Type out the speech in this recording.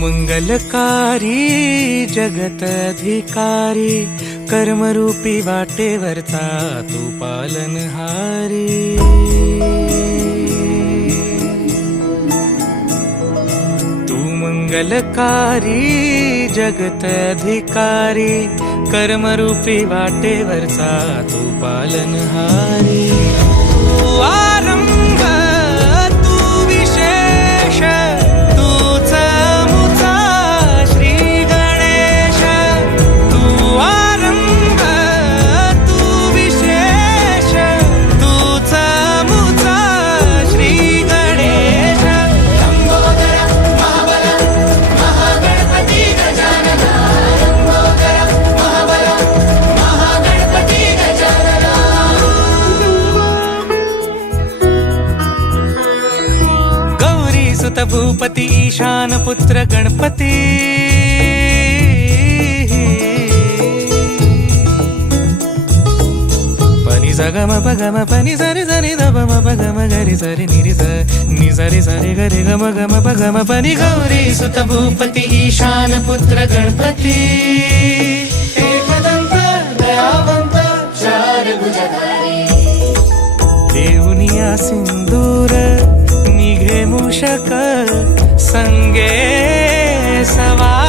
मंगलकारी जगत अधिकारी, कर्मरूपी वाटेवरचा तू पालनहारी। तू मंगलकारी जगत अधिकारी, कर्मरूपी वाटेवरचा तू पालनहारी। तू आरंभ तू विशेष, तूच मुचा श्री गणेश। तू आरंभ तू विशेष, तूच मुचा श्री गणेश। लंबोदर महाबल महागणपती गजानना, लंबोदर महाबल महागणपती गजानना। गौरी सुत भूपती ईशान पुत्र गणपती, पनी सगम पगम पनी सरि सरि दम पगम गरि सरि निरि स नि सरि सरि गरि गम गम पगम पनी। गौरी सुत भूपती ईशान पुत्र गणपती, एकदंत दयावंत चार भुजधारी। देऊनिया सिंदूर निघे मूषक, संगे सवार